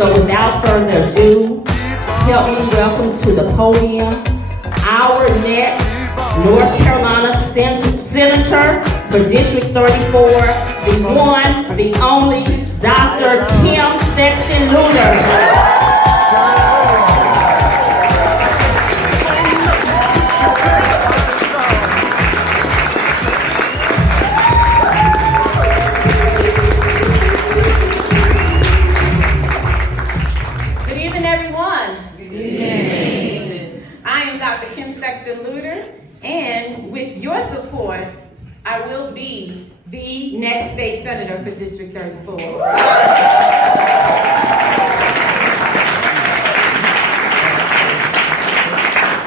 So without further ado, help me welcome to the podium our next North Carolina Senator for District 34, the one, the only, Dr. Kim Sexton Luder. And with your support, I will be the next state senator for District 34.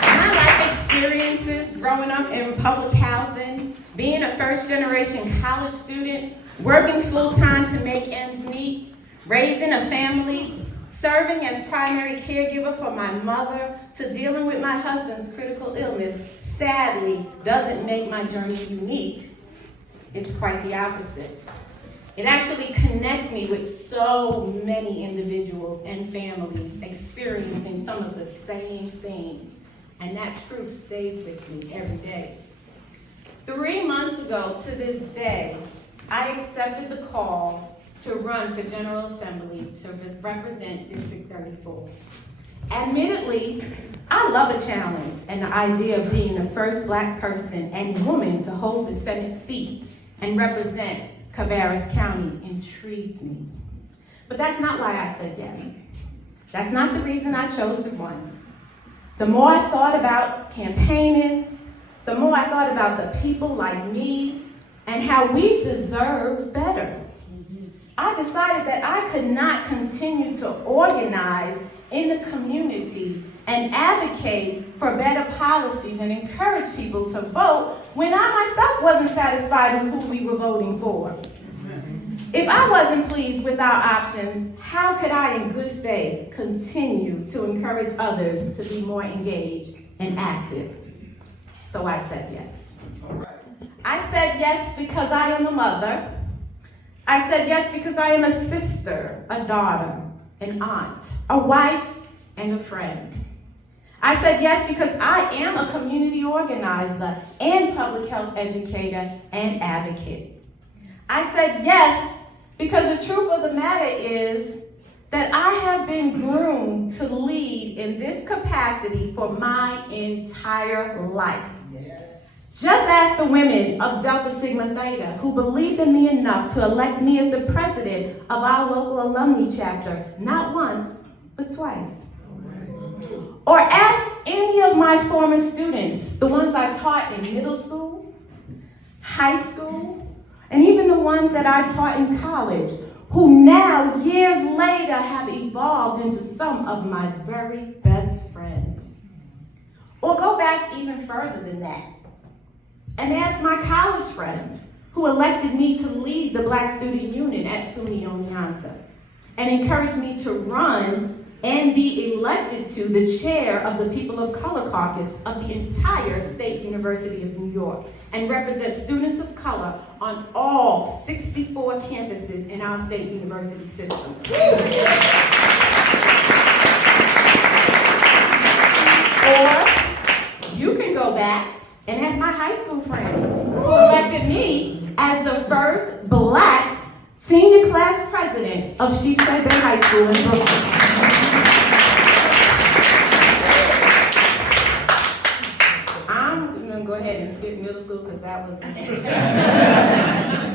My life experiences growing up in public housing, being a first-generation college student, working full-time to make ends meet, raising a family, serving as primary caregiver for my mother, to dealing with my husband's critical illness, sadly, doesn't make my journey unique. It's quite the opposite. It actually connects me with so many individuals and families experiencing some of the same things, and that truth stays with me every day. 3 months ago to this day, I accepted the call to run for General Assembly to represent District 34. Admittedly, I love a challenge, and the idea of being the first Black person and woman to hold the Senate seat and represent Cabarrus County intrigued me. But that's not why I said yes. That's not the reason I chose to run. The more I thought about campaigning, the more I thought about the people like me and how we deserve better. I decided that I could not continue to organize in the community and advocate for better policies and encourage people to vote when I myself wasn't satisfied with who we were voting for. If I wasn't pleased with our options, how could I in good faith continue to encourage others to be more engaged and active? So I said yes. I said yes because I am a mother. I said yes because I am a sister, a daughter, an aunt, a wife, and a friend. I said yes because I am a community organizer and public health educator and advocate. I said yes because the truth of the matter is that I have been groomed to lead in this capacity for my entire life. Just ask the women of Delta Sigma Theta who believed in me enough to elect me as the president of our local alumni chapter, not once, but twice. Or ask any of my former students, the ones I taught in middle school, high school, and even the ones that I taught in college, who now, years later, have evolved into some of my very best friends. Or go back even further than that and ask my college friends who elected me to lead the Black Student Union at SUNY Oneonta and encouraged me to run and be elected to the chair of the People of Color Caucus of the entire State University of New York and represent students of color on all 64 campuses in our state university system. Or you can go back and ask my high school friends who elected me as the first Black senior class president of Sheepshead Bay High School in Brooklyn. I'm going to go ahead and skip middle school because that was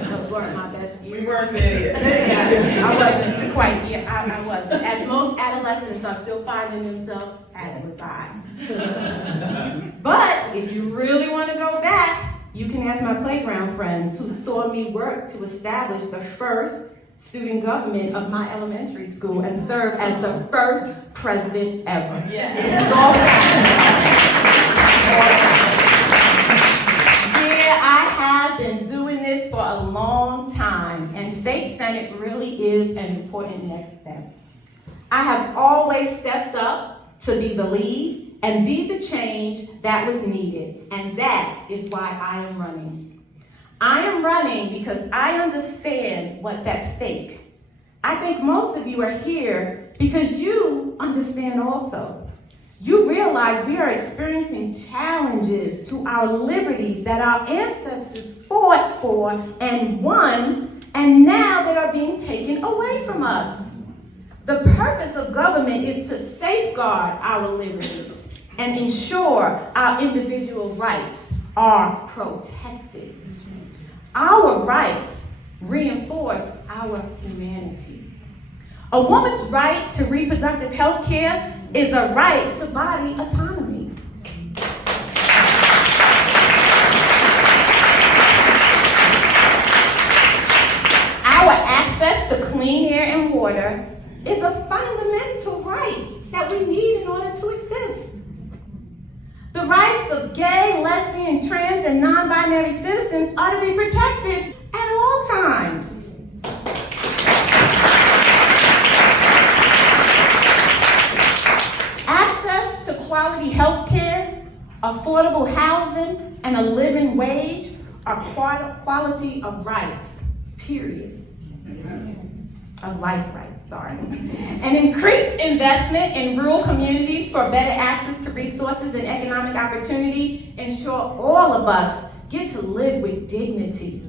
those weren't my best years. We weren't there yet. Yeah, I wasn't quite yet. I wasn't. As most adolescents are still finding themselves, as was I. But if you really want to go back, you can ask my playground friends who saw me work to establish the first student government of my elementary school and serve as the first president ever. Yeah. This is all Yeah, I have been doing this for a long time, and state senate really is an important next step. I have always stepped up to be the lead and be the change that was needed, and that is why I am running. I am running because I understand what's at stake. I think most of you are here because you understand also. You realize we are experiencing challenges to our liberties that our ancestors fought for and won, and now they are being taken away from us. The purpose of government is to safeguard our liberties and ensure our individual rights are protected. Our rights reinforce our humanity. A woman's right to reproductive health care is a right to body autonomy. Our access to clean air and water is a fundamental right that we need in order to exist. The rights of gay, lesbian, trans, and non-binary citizens are to be protected at all times. Access to quality health care, affordable housing, and a living wage are quality of rights, period. Of life rights, sorry. An increased investment in rural communities for better access to resources and economic opportunity ensure all of us get to live with dignity.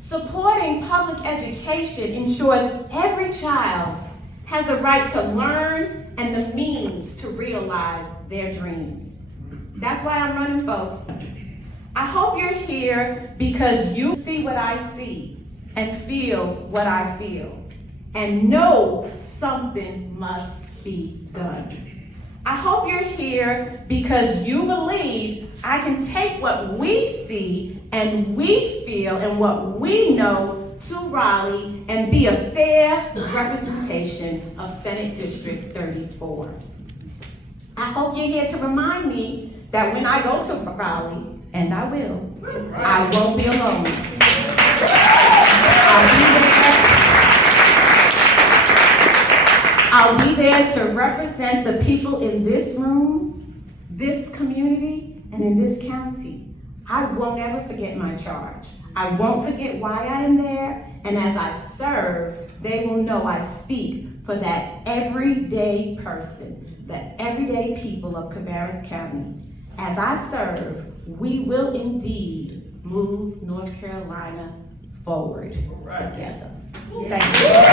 Supporting public education ensures every child has a right to learn and the means to realize their dreams. That's why I'm running, folks. I hope you're here because you see what I see and feel what I feel, and know something must be done. I hope you're here because you believe I can take what we see and we feel and what we know to Raleigh and be a fair representation of Senate District 34. I hope you're here to remind me that when I go to Raleigh, and I will, I won't be alone. I'll be there to represent the people in this room, this community, and in this county. I won't ever forget my charge. I won't forget why I am there, and as I serve, they will know I speak for that everyday person, that everyday people of Cabarrus County. As I serve, we will indeed move North Carolina forward together. Thank you.